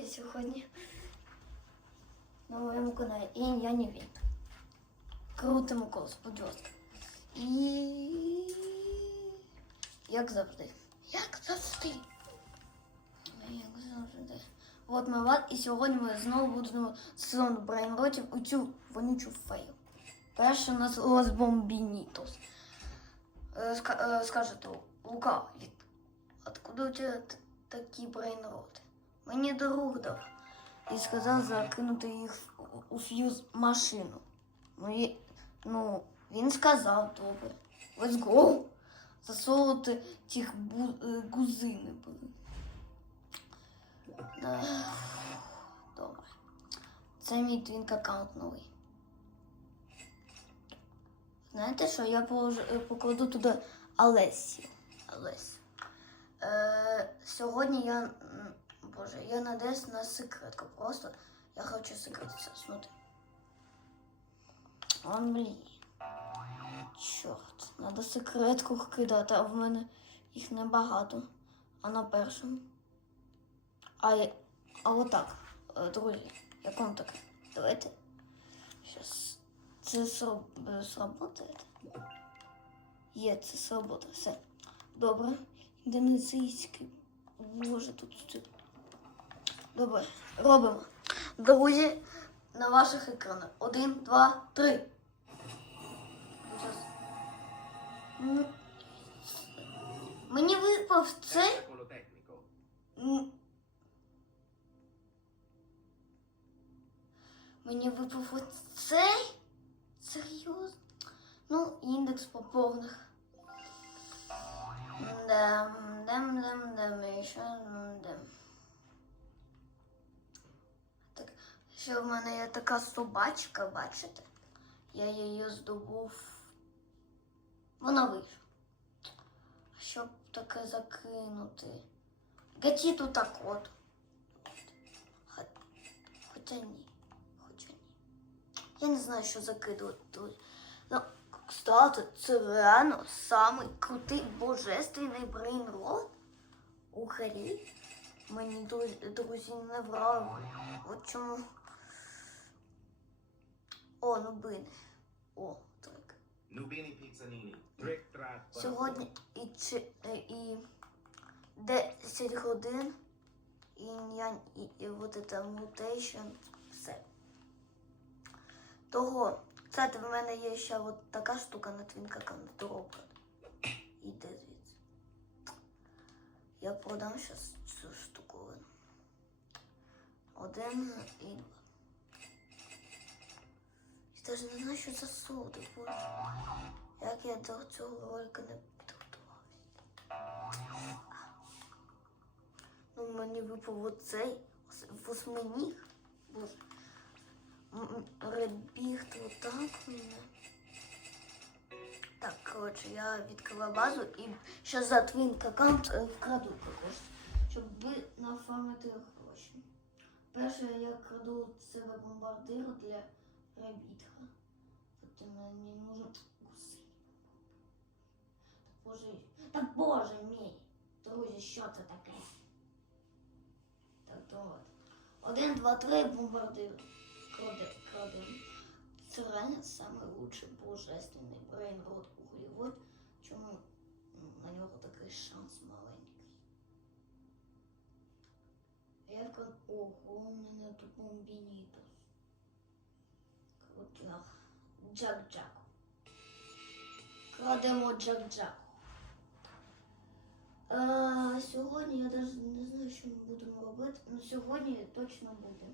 друзі, сьогодні на каналі. І я не він. Крутимо колесо, будь ласка. І як завжди. Як завжди. Як завжди. От ми лад, і сьогодні ми знову будемо сезон брейнротів у цю вонючу фею. Перше у нас Лос. Е, е, Скажете, Лука, від откуда у тебе такі брейнроти? Мені друг дав і сказав закинути їх у- фьюз машину. Ну, і, ну він сказав добре. Let's go. Засовувати тих бу, е, гузини. блин. Да. Добре. Це мій твінк аккаунт новий. Знаєте що? Я положу, е, покладу туди Алесію. Алесю. Е, сьогодні я. Боже, я надеюсь на секретку. Просто я хочу секретиться. Смотри. Он блін. Чорт, треба секретку кидати, а в мене їх небагато. А на першому. А, а отак, е, друзі, як вам таке? Давайте. Щас. Це сроб... е, сработає? Є, це сработає. Все. Добре. Індонезійський. Боже, тут. Добре, робимо. Друзі, на ваших екранах. Один, два, три. Зараз. Мені випав цей. Мені випав оцей? Серйозно? Ну, індекс поповних. Дем, дем, дем, дем, і ще м, ще в мене є така собачка, бачите? Я її здобув. Вона вийшла. А щоб таке закинути? Гаті тут так от. Хоча ні. Хоча ні. Я не знаю, що закидувати тут. Ну, кстати, це реально самий крутий божественний брейнрот у грі. Мені друзі не врали. От чому. О, ну бини. О, так. Trick track. Сьогодні і, чи- е, і 10 годин, і, я, і, і от це мутейшн, все. Того, кстати, в мене є ще от така штука на твінка кондрока. Іде звідси. Я продам зараз цю штуковину. Один і два. Я навіть не знаю, що це соди, боже. Як я до цього ролика не підготувався. Ну, мені випав оцей ос- восьминіг. Боже. Ребігти отак мене. Так, коротше, я відкрила базу і ще за твінк аккаунт вкраду також, щоб нафармити гроші. Перше я краду себе бомбардир для ребітка. Тобто мені нужен гусей. Так боже, так боже мій. Друзі, що це таке? Так, то от. Один, два, три, бомбардир. Краде, крадем. Це реально самий лучший божественний брейнрод у Голлівуд. Чому на нього такий шанс маленький? Я как ого, у мене тут бомбінітос. Крутяк. Джак-Джак. Крадемо Джак-Джак. Е, сьогодні я навіть не знаю, що ми будемо робити. але сьогодні точно буде.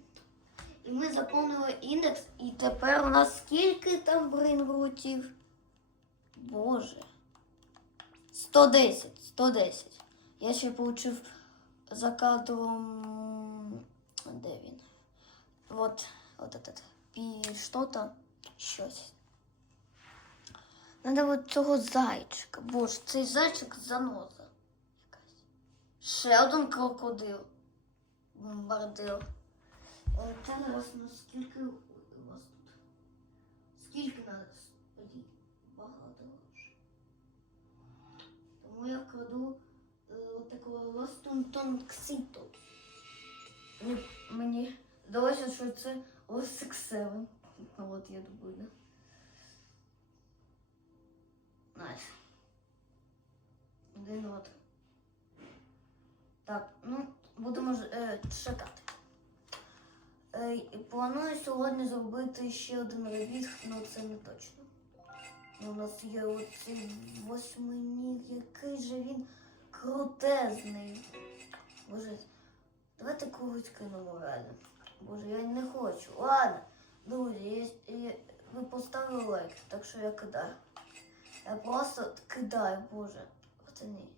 І ми заповнили індекс, і тепер у нас скільки там брейнрутів? Боже. 110, 110. Я ще получив за кадром. Де він? Вот, вот этот. Пі що-то. Щось. Надо от цього зайчика. Боже, цей зайчик заноза. Якась. Ще один крокодил. Бомбардир. Е, Зараз ну скільки у вас тут? Скільки нас? Багато грошей. Тому я краду е, такого ластунтонкситу. Не Здалося, що це 7. Ну от я думаю, да. Найс. Один от. Так, ну, будемо е, чекати. Е, планую сьогодні зробити ще один ребіг, але це не точно. Ну, У нас є оцей восьминіг, який же він крутезний. Боже, давайте когось кинемо реально. Боже, я не хочу. Ладно, друзі, ви поставили лайк, так що я кидаю. Я просто кидаю, боже. Ні.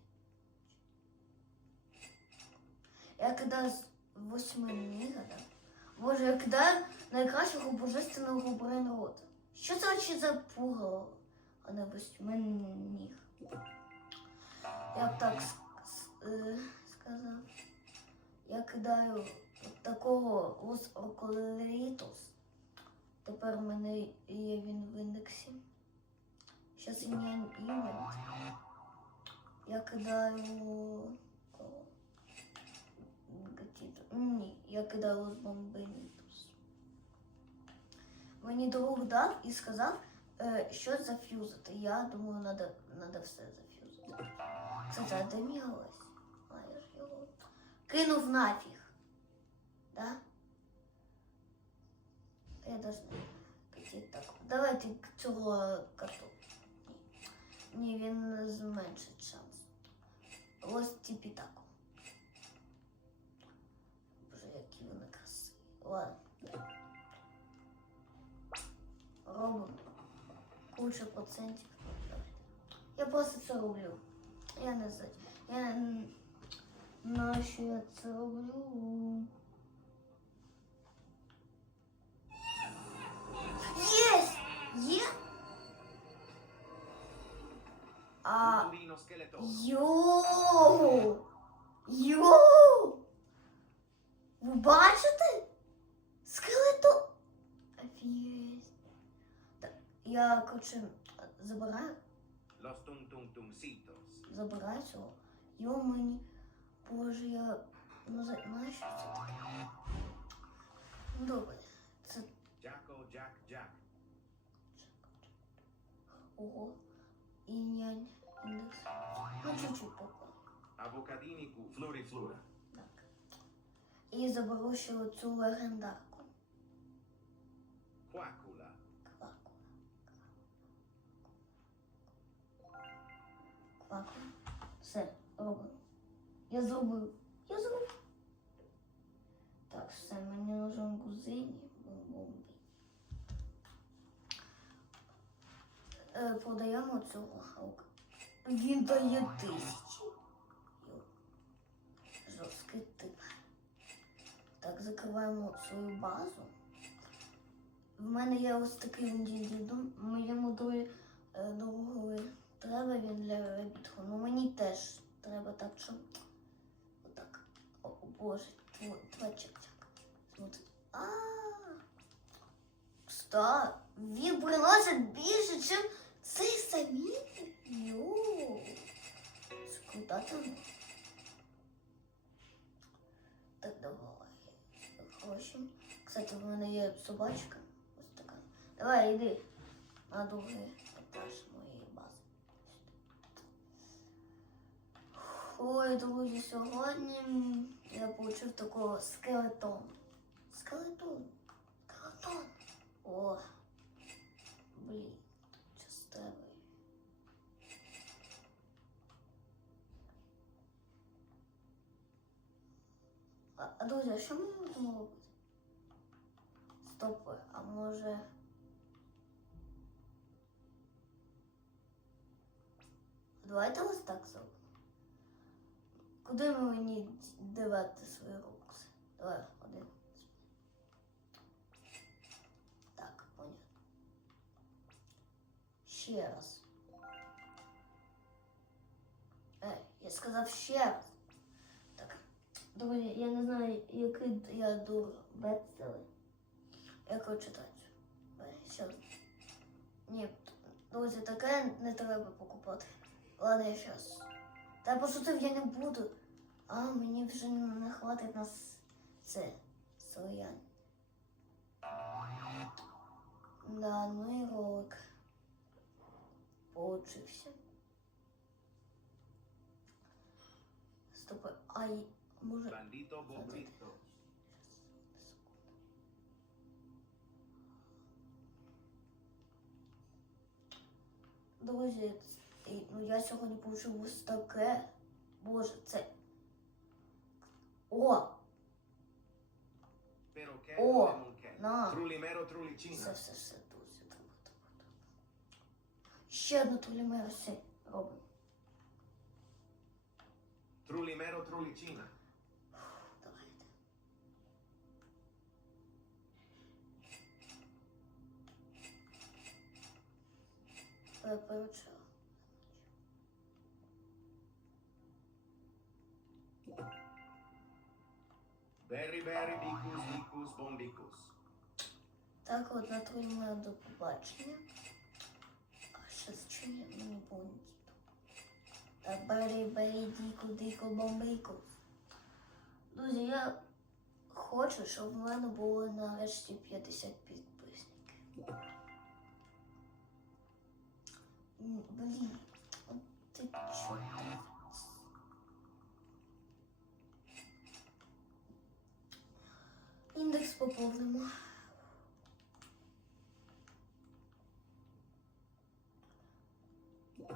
Я кидаю з восьминіга, да? Боже, я кидаю найкращого божественного брейнрота. Що це очі за пугало, а не восьминіг? Я б так е, сказав. Я кидаю такого Лос Околерітос. Тепер у мене є він в індексі. Щас ім'я івент. Я кидаю. Ні, я кидаю Лос Бомбенітос. Мені друг дав і сказав, е, що зафюзити. Я думаю, надо, надо все зафюзити. Це. А я ж його кинув нафіг. Да? Я даже не хотів так. Давайте к- цього карту. Ні, Ні, він зменшить шанс. Ось типі так. Боже, які вони красиві. Ладно. Робимо. Куча процентів. Давайте. Я просто це роблю. Я не знаю. Я н- нащо я це роблю? А Йоу! Йоу! Ви бачите? Скелетон! Офігеть. Так, я, коротше, забираю, Los Tum Tum Tumcitos. забираю цього. Йо мені. Боже, я. Ну, за- знаєш, що це таке? Ну, добре. Це. Jacko Jack Jack. Ого. Інянь. Індекс. Ну, чуть-чуть поклав. Avocadinicu Floriflora. Так. І заберу ще оцю легендарку. Quacula. Кваку. Кваку. Все, робимо. Я зробив. Я зробив. Так, все, мені нужен гузині. Бум-бум-бі. Е, продаємо цього хаука. Він дає тисячі. Жорсткий тип. Так, закриваємо свою базу. В мене є ось такий дідом. Моєму другі е, треба він для ребітку. Ну мені теж треба так, що отак. О, боже, твачик. Смотри. А. другий етаж моєї бази. Ой, друзі, сьогодні я отримав такого скелетон. Скелетон. Скелетон. О. Блін, частевий. А, друзі, а що ми будемо робити? Стоп, а може. Давайте ось так зробимо. Куди мені девати свої рукси? Давай, один. Так, понятно. Ще раз. Ей, я сказав ще раз. Так. Друзі, я не знаю, який я дур бестселер. Я хочу читати. Ще. Ні, друзі, таке не треба покупати. Ладно, я щас. Та пошутив я не буду. А, мені вже не хватить на с- це. Своя. Да, ну і ролик получився. Стоп, ай, може. Bandito bombito. Друзі, і, ну я сьогодні почув ось таке. Боже, це. О! Non che. Все, все, все, друзі, треба, треба, треба. Ще одну тулімеру все робимо. Trullimero trullicina. Давайте. Е, Berry berry bicus bicus bombicus. Так, от на тулімеру до побачення. А ще з чим я мені бонді? Та бері, бері, діку, дику, бомбику. Друзі, я хочу, щоб в мене було нарешті 50 підписників. Блін, от ти чого? Індекс поповнимо.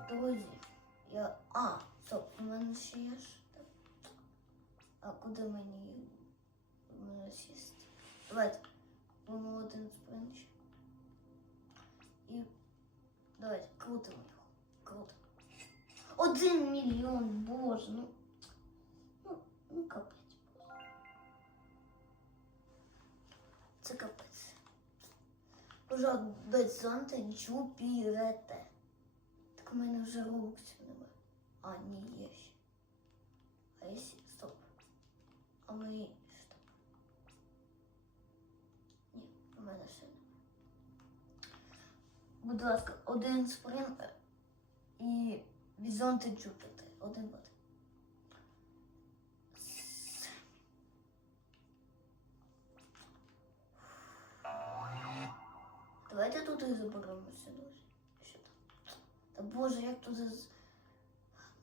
Друзі, я. А, стоп, у мене ще є ж. А куди мені мене сісти? Давайте. Будемо один спринт. ще. І. Давайте, крутимо його. Круто. Один мільйон, боже, ну. Ну, ну капець. Боже, без Санта Джупірете. Так у мене вже рукців немає. А, ні, є ще. А є Стоп. А ми що? Ні, у мене ще немає. Будь ласка, один спринт і Візонти Джупітер. Один в Давайте туди заберемося? Та боже, як туди.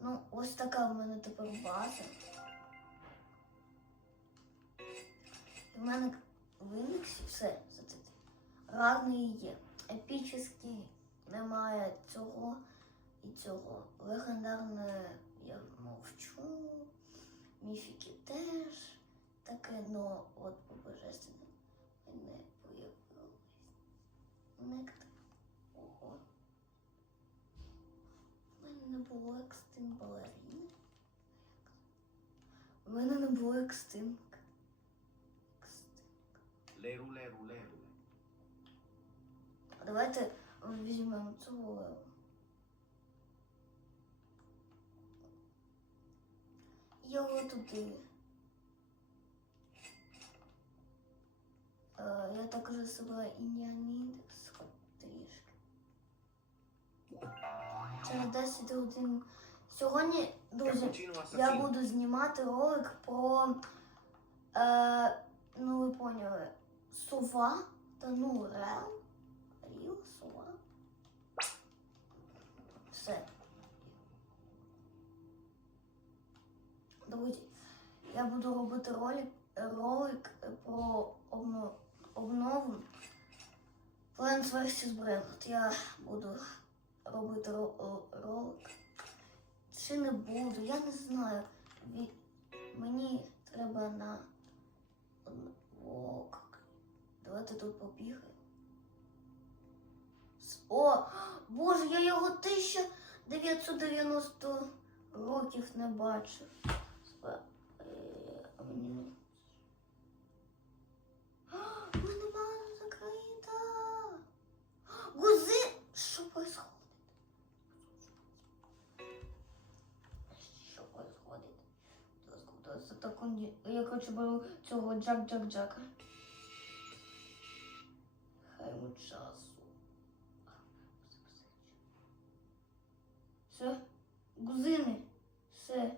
Ну, ось така в мене тепер база. В мене в індексі все за це. Равний є. Епічний немає цього і цього. Легендарне я мовчу. Міфіки теж таке, но от по божественному не появилось. Нектар. Ого. У мене не було екстим балеріни. У мене не було екстим. Екстим. Leru leru leru. Давайте візьмемо цю леву. Його туди. Е, я також себе індіаніндекс трішки. Через 10 годин. Сьогодні, друзі, я буду знімати ролик про. Е, ну, ви поняли, сова та ну рел. Ріл, сова. Все. Друзі, я буду робити ролик, ролик про обно, обнову Plants vs. Brain. От я буду робити ро- ро- ролик. Чи не буду, я не знаю. Мені треба на вок. Давайте тут побігаємо. О, Боже, я його 1990 років не бачив. Я хочу беру цього джак-джак-джака. Хай йому часу. Все? Гузини. Все.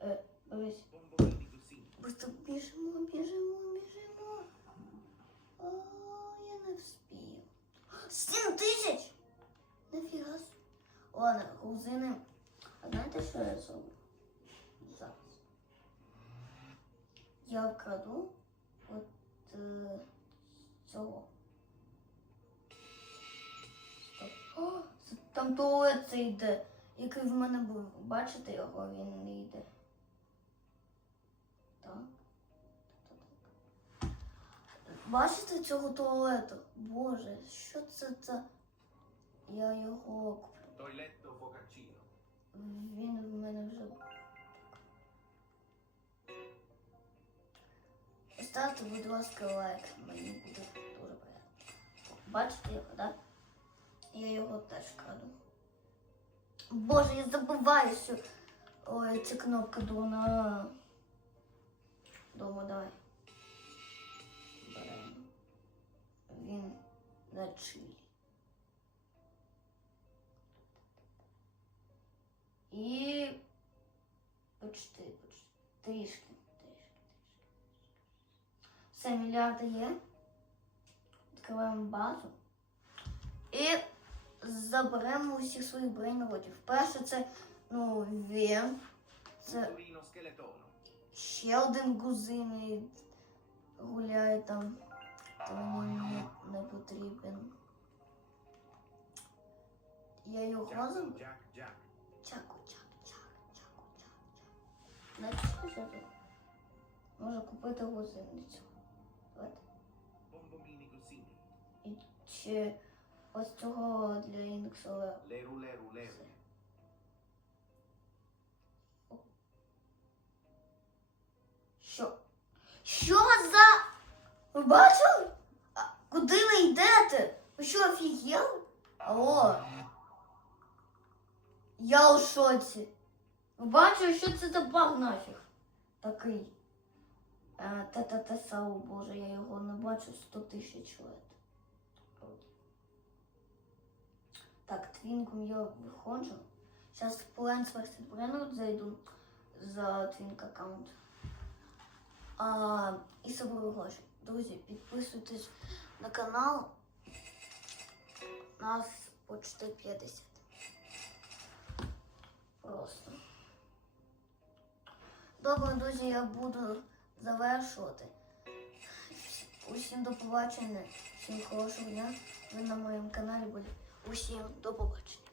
Е, дивись. Просто біжимо, біжимо, біжимо. О, я не вспів. Сім тисяч? Нафіга. Ладно, грузини. А знаєте, що я зроблю? Я вкраду от е, цього. Стоп. О, там туалет це йде, який в мене був. Бачите його, він не йде. Так. Бачите цього туалету? Боже, що це це? Я його куплю. Toiletto focaccino. Він Ставте, будь ласка, лайк. Мені буде дуже приємно. Бачите його, так? Я його теж краду. Боже, я забуваю, що. Ой, ця кнопка дурна. Дома, давай. Беремо. Він на чилі. І почти, почти. Трішки. Все, мільярди є. Відкриваємо базу. І заберемо усіх своїх брейнротів. Перше це, ну, він. Це ще один гузин гуляє там. То мені не, не потрібен. Я його Jack. Чаку, чак, чак, чаку, чак, чак. Знаєте, що я? Можу купити гусеницю. Ще ось цього для індексу. Leru, leru, leru. Що? Що за. Ви бачили? А куди ви йдете? Ви що, офігели? Алло. Я у шоці. Ви бачили, що це за баг нафіг? Такий. Е, Та-та-та сау, боже, я його не бачу 100 тисяч лет. Так, я виходжу. Зараз в Plants vs. Brennwood зайду за твінк аккаунт. А, і соберу гроші. Друзі, підписуйтесь на канал. Нас почти 50. Просто. Добре, друзі, я буду завершувати. Усім до побачення, всім хорошого дня. Ви на моєму каналі були. Усім до побачення.